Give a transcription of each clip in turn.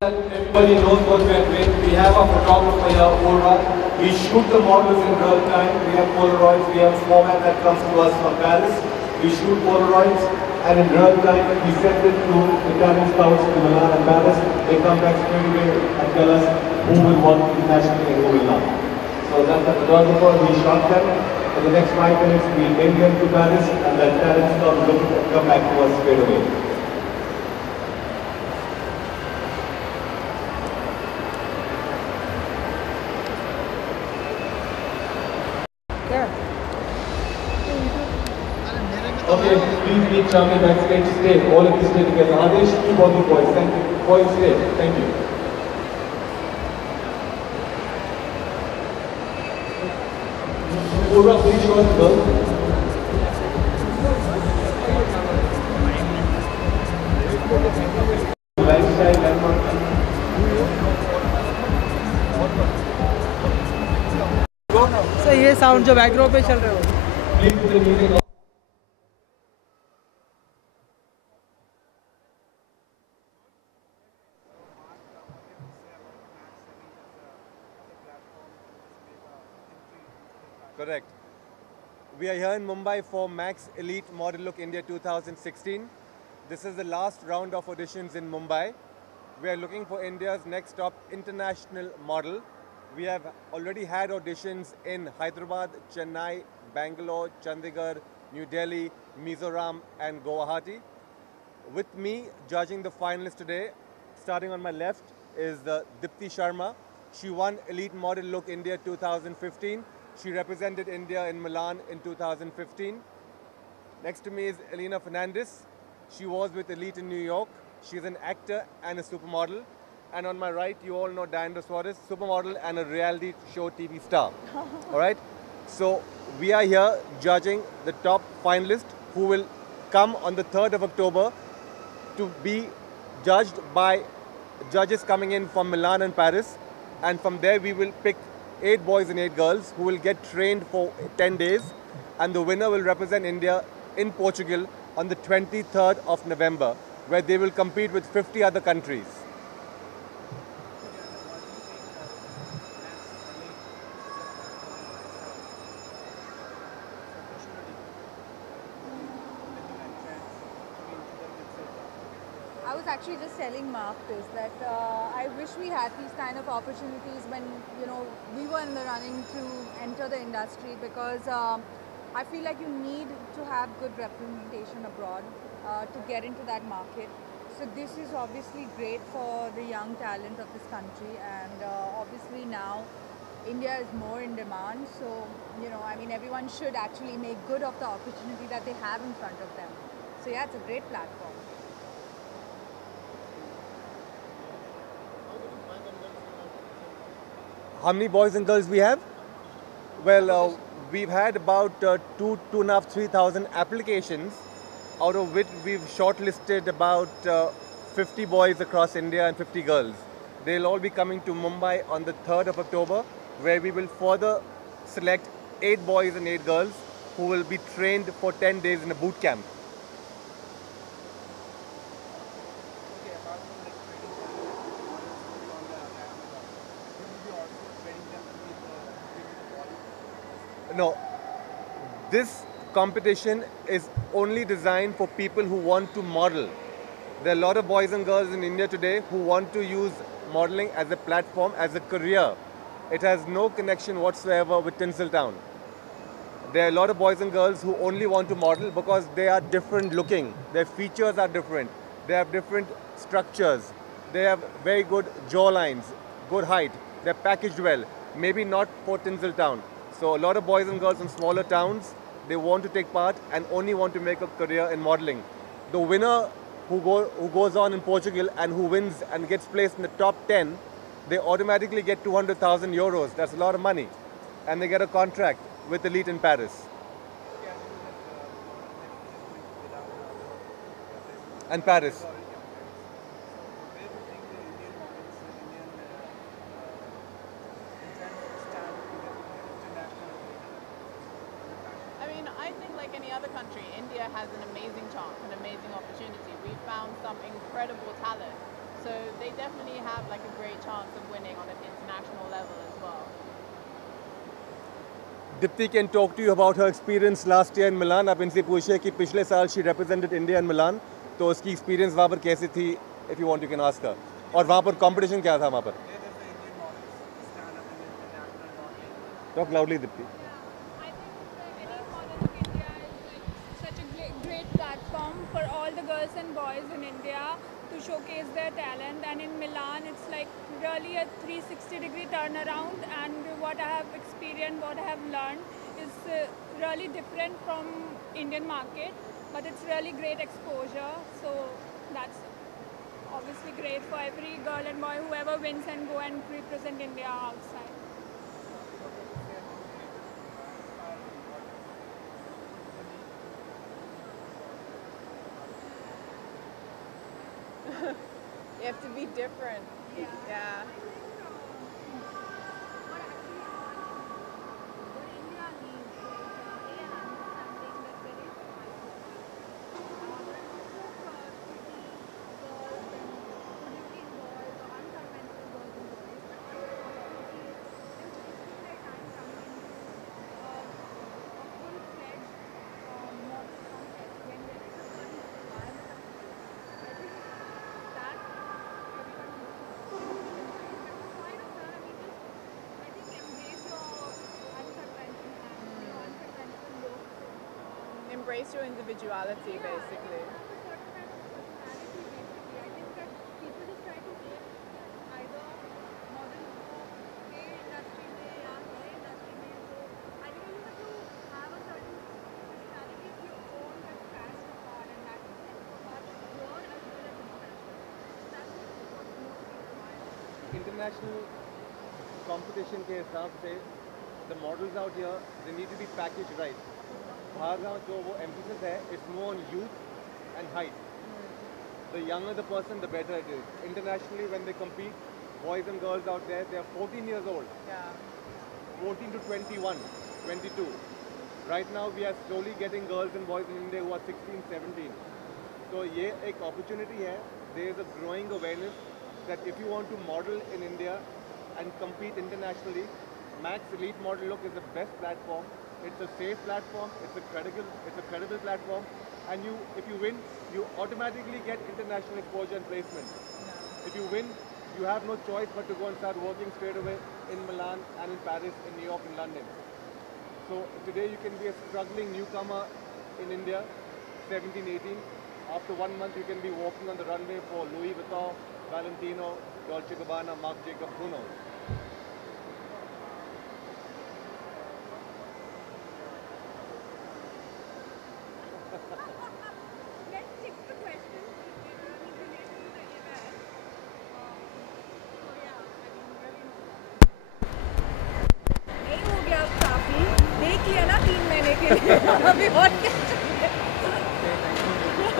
Everybody knows what we are doing. We have a photographer here, Urva. We shoot the models in real time. We have Polaroids. We have format that comes to us from Paris. We shoot Polaroids, and in real time we send it to the talent scouts to Milan and Paris. They come back straight away and tell us who will work internationally and who will not. So that's the photographer. We shot them. For the next 5 minutes, we bring them to Paris, and then talent scouts will come back to us straight away. Okay, please meet Chami backstage. Stay. All of you stay together. Adesh, keep all the boys. Thank you. Boys, stay. Thank you. Urva, please show us the girl. Lifestyle, landmark. So ये sound जो background पे चल रहे हो Please put the music on. Correct. We are here in Mumbai for Max Elite Model Look India 2016. This is the last round of auditions in Mumbai. We are looking for India's next top international model. We have already had auditions in Hyderabad, Chennai, Bangalore, Chandigarh, New Delhi, Mizoram and Guwahati. With me, judging the finalists today, starting on my left, is Dipti Sharma. She won Elite Model Look India 2015. She represented India in Milan in 2015. Next to me is Elena Fernandes. She was with Elite in New York. She's an actor and a supermodel. And on my right, you all know Diana Suarez, supermodel and a reality show TV star. All right? So we are here judging the top finalists who will come on the 3rd of October to be judged by judges coming in from Milan and Paris. And from there, we will pick 8 boys and 8 girls who will get trained for 10 days. And the winner will represent India in Portugal on the 23rd of November, where they will compete with 50 other countries. I was actually just telling Mark this, that I wish we had these kind of opportunities when, we were in the running to enter the industry, because I feel like you need to have good representation abroad to get into that market. So this is obviously great for the young talent of this country, and obviously now India is more in demand. So, everyone should actually make good of the opportunity that they have in front of them. So yeah, it's a great platform. How many boys and girls we have? Well, we've had about 2,500, 3,000 applications, out of which we've shortlisted about 50 boys across India and 50 girls. They'll all be coming to Mumbai on the 3rd of October, where we will further select 8 boys and 8 girls who will be trained for 10 days in a boot camp. No, this competition is only designed for people who want to model. There are a lot of boys and girls in India today who want to use modeling as a platform, as a career. It has no connection whatsoever with Tinseltown. There are a lot of boys and girls who only want to model because they are different looking. Their features are different. They have different structures. They have very good jawlines, good height. They're packaged well. Maybe not for Tinseltown. So a lot of boys and girls in smaller towns, they want to take part and only want to make a career in modeling. The winner who goes on in Portugal and who wins and gets placed in the top 10, they automatically get 200,000 euros. That's a lot of money. And they get a contract with Elite in Paris. And Paris. I think like any other country, India has an amazing chance, an amazing opportunity. We found some incredible talent. So they definitely have like a great chance of winning on an international level as well. Dipti can talk to you about her experience last year in Milan. आप इनसे पूछिए कि पिछले साल she represented India in Milan. तो उसकी experience वहाँ पर कैसी थी? If you want, you can ask her. और वहाँ पर competition क्या था वहाँ पर? Talk loudly, Dipti. For all the girls and boys in India to showcase their talent, and in Milan it's like really a 360-degree turnaround, and what I have experienced, what I have learned is really different from Indian market, but it's really great exposure. So that's obviously great for every girl and boy whoever wins and go and represent India outside. You have to be different. Yeah. Embrace your individuality, basically. international competition के हिसाब से the models out here, they need to be packaged right. बाहर का जो वो emphasis है, it's more on youth and height. The younger the person, the better it is. Internationally, when they compete, boys and girls out there, they are 14 years old. Yeah. 14 to 21, 22. Right now, we are slowly getting girls and boys in India who are 16, 17. So, ये एक opportunity है. There is a growing awareness that if you want to model in India and compete internationally, Max Elite Model Look is the best platform. It's a safe platform. It's a credible platform. And if you win, you automatically get international exposure and placement. If you win, you have no choice but to go and start working straight away in Milan and in Paris, in New York, in London. So today you can be a struggling newcomer in India, 17, 18. After 1 month, you can be walking on the runway for Louis Vuitton, Valentino, Dolce & Gabbana, Marc Jacob, who knows? Let's stick to questions related to the event. So yeah, I mean, नहीं हो गया अब काफी देख लिया ना 3 महीने के लिए अभी और क्या चाहिए?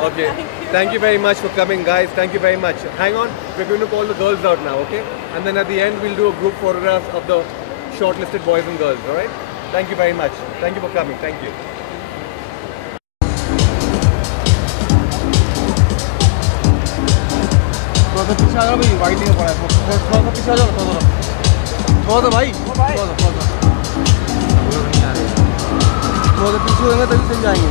Okay. Thank you very much for coming, guys. Thank you very much. Hang on. We're going to call the girls out now, okay? And then at the end, we'll do a group photograph of the shortlisted boys and girls, all right? Thank you very much. Thank you for coming. Thank you. थोड़ा सा पीछे आ जाओ भाई, wide नहीं हो पा रहा है, थोड़ा सा पीछे आ जाओ, थोड़ा सा भाई, थोड़ा सा पीछे होंगे तभी सही जाएंगे।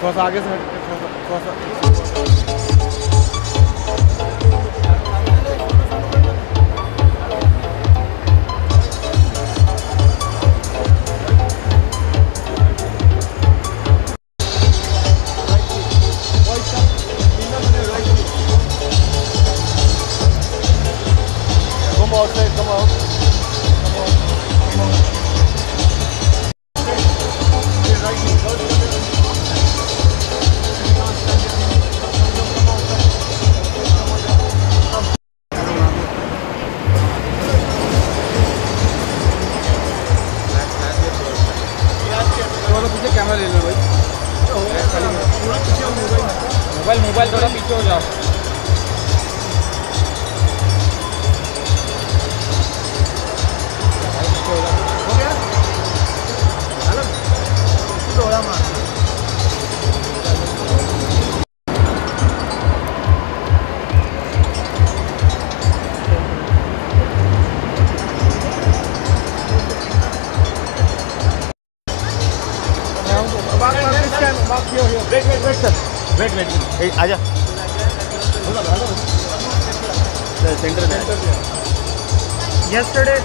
थोड़ा सा आगे से थोड़ा सा कैमरा ले लो भाई, मोबाइल थोड़ा पीछे हो जाओ। हो गया थोड़ा मार वेट आजा सेंटर में yesterday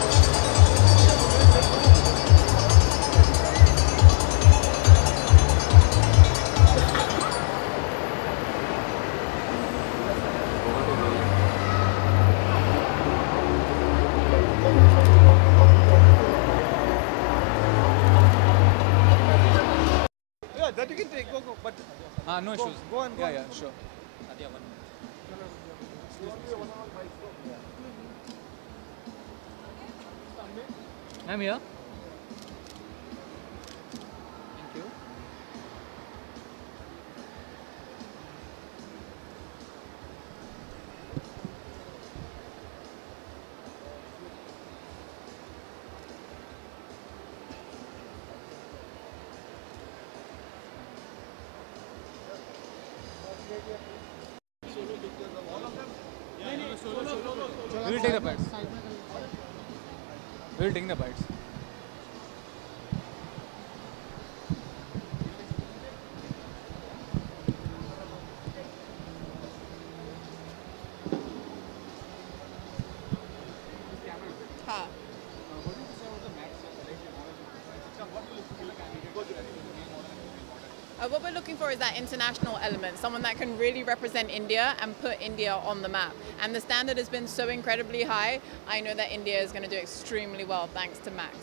That you can take, go, but no issues. Go on, go on. Yeah, sure. I'm here. Thank you. We will take the bites. We will take the bites. हाँ. What we're looking for is that international element, someone that can really represent India and put India on the map. And the standard has been so incredibly high, I know that India is going to do extremely well thanks to Max.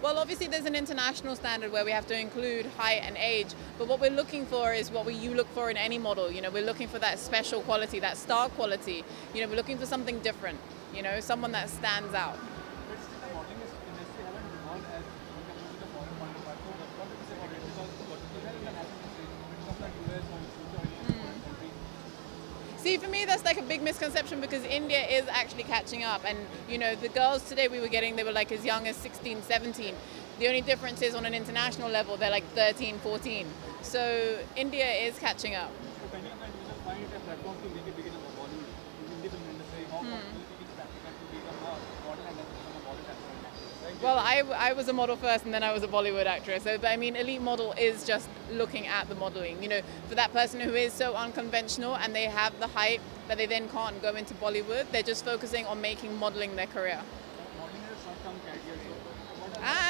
Well, obviously there's an international standard where we have to include height and age, but what we're looking for is what you look for in any model. You know, we're looking for that special quality, that star quality. You know, we're looking for something different, you know, someone that stands out. See, for me, that's like a big misconception because India is actually catching up. And, you know, the girls today we were getting, they were like as young as 16, 17. The only difference is on an international level, they're like 13, 14. So India is catching up. Well, I was a model first and then I was a Bollywood actress. So, but I mean, elite model is just looking at the modeling. You know, for that person who is so unconventional and they have the hype that they then can't go into Bollywood, they're just focusing on making modeling their career.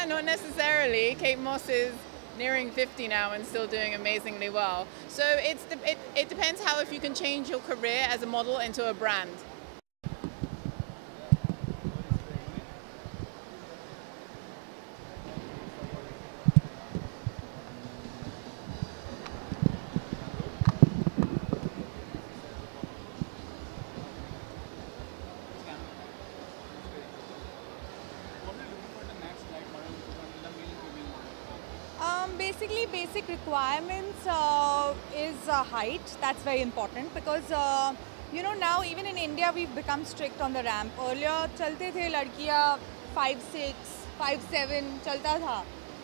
Not necessarily. Kate Moss is nearing 50 now and still doing amazingly well. So it depends how if you can change your career as a model into a brand. Basically, basic requirements is height. That's very important because you know, now even in India we've become strict on the ramp. Earlier चलते थे लड़कियाँ 5'6", 5'7" चलता था.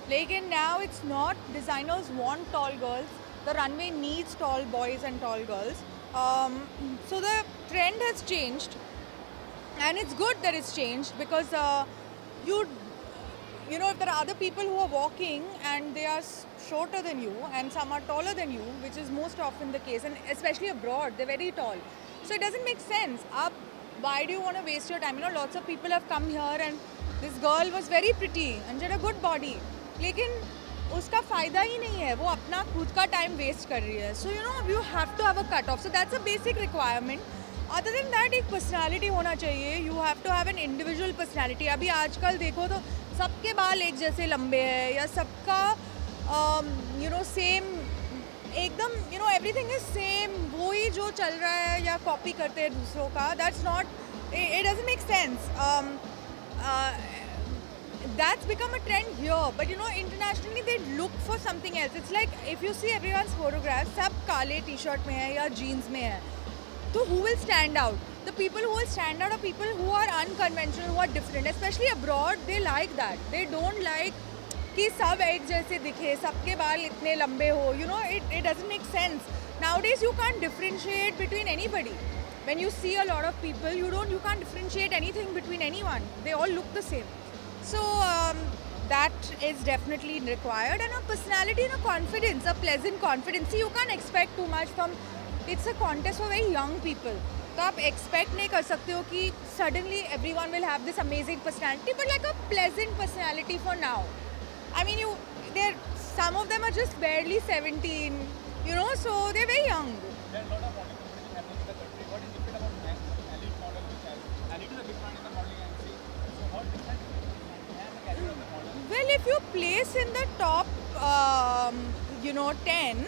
Lekin now it's not. Designers want tall girls. The runway needs tall boys and tall girls. So the trend has changed, and it's good that it's changed because you know, if there are other people who are walking and they are shorter than you and some are taller than you, which is most often the case, and especially abroad, they're very tall. So it doesn't make sense. Why do you want to waste your time? You know, lots of people have come here and this girl was very pretty and she had a good body. लेकिन उसका फायदा ही नहीं है, वो अपना खुद का time waste कर रही है. So you know, you have to have a cut off. So that's a basic requirement. Other than that, एक personality होना चाहिए. You have to have an individual personality. अभी आजकल देखो तो सबके बाल एक जैसे लंबे हैं या सबका you know same एकदम you know everything is same, वही जो चल रहा है या copy करते हैं दूसरों का. That's not, it doesn't make sense. That's become a trend here, but you know internationally they look for something else. It's like if you see everyone's photographs, सब काले t-shirt में है या jeans में है. So who will stand out? The people who will stand out are people who are unconventional, who are different. Especially abroad, they like that. They don't like कि सब एक जैसे दिखे, सबके बाल इतने लंबे हो. You know, it doesn't make sense. Nowadays, you can't differentiate between anybody. When you see a lot of people, you can't differentiate anything between anyone. They all look the same. So that is definitely required, and a personality and a confidence, a pleasant confidence. See, you can't expect too much from. It's a contest for very young people. तो आप expect नहीं कर सकते हो कि suddenly everyone will have this amazing personality, but like a pleasant personality for now. I mean, some of them are just barely 17, you know, so they're very young. There are a lot of modeling competitions happening in the country. What is different about Max elite model which has elite is a big brand in the modeling industry. So how different has the career of the model? Well, if you place in the top, you know, 10.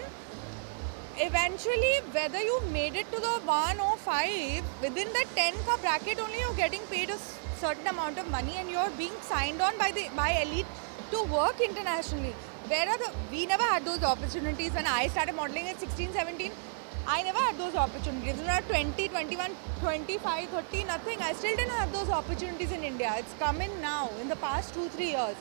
Eventually, whether you made it to the 1 or 5, within the 10 ka bracket only you're getting paid a certain amount of money and you're being signed on by elite to work internationally. We never had those opportunities. When I started modeling at 16, 17, I never had those opportunities. When I was 20, 21, 25, 30, nothing. I still didn't have those opportunities in India. It's come in now, in the past 2-3 years.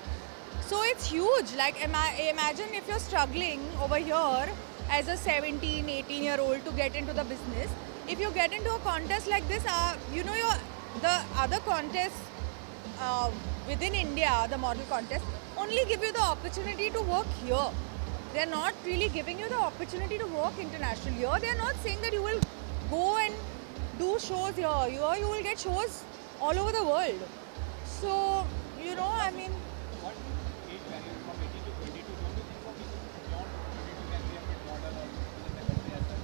So it's huge. Like imagine if you're struggling over here, as a 17, 18-year-old to get into the business. If you get into a contest like this, the other contests within India, the model contest, only give you the opportunity to work here. They're not really giving you the opportunity to work internationally. Here, they're not saying that you will go and do shows here. Here, you will get shows all over the world. So, I mean... What age barrier from 18 to 22? Don't you think for people beyond 22 can be a bit model or within the country as well?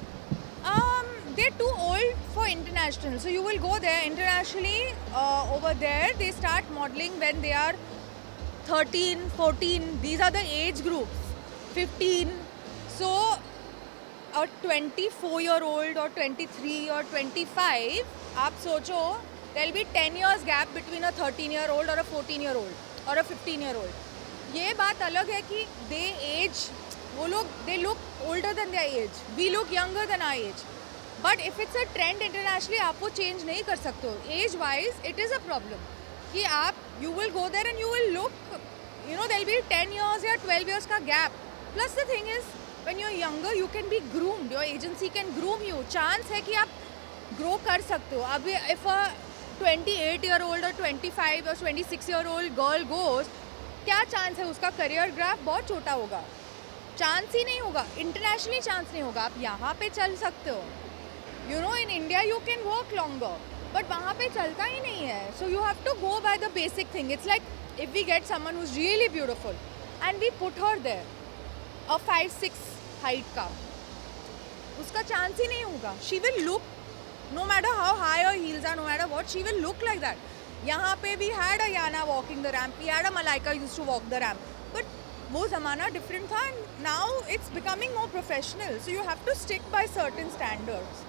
They're too old for international. So you will go there internationally. Over there, they start modeling when they are 13, 14. These are the age groups. 15. So a 24-year-old or 23 or 25, आप सोचो, there'll be 10 years gap between a 13-year-old or a 14-year-old or a 15-year-old. ये बात अलग है कि they look older than their age. We look younger than our age. But if it's a trend internationally, आप वो change नहीं कर सकते हो. Age-wise, it is a problem. कि you will go there and you will look, there'll be 10 years or 12 years का gap. Plus the thing is, when you're younger, you can be groomed. Your agency can groom you. Chance है कि आप grow कर सकते हो. अब if a 28-year-old or 25 or 26-year-old girl goes, क्या chance है उसका career graph बहुत छोटा होगा. Chance ही नहीं होगा. Internationally chance नहीं होगा. आप यहाँ पे चल सकते हो. In India you can work longer, but वहाँ पे चलता ही नहीं है. So you have to go by the basic thing. It's like if we get someone who's really beautiful and we put her there, a 5'6" height का, उसका chance ही नहीं होगा. She will look, no matter how high her heels are, no matter what, she will look like that. यहाँ पे we had a Yana walking the ramp, we had a Malaika used to walk the ramp, but वो ज़माना different था and now it's becoming more professional. So you have to stick by certain standards.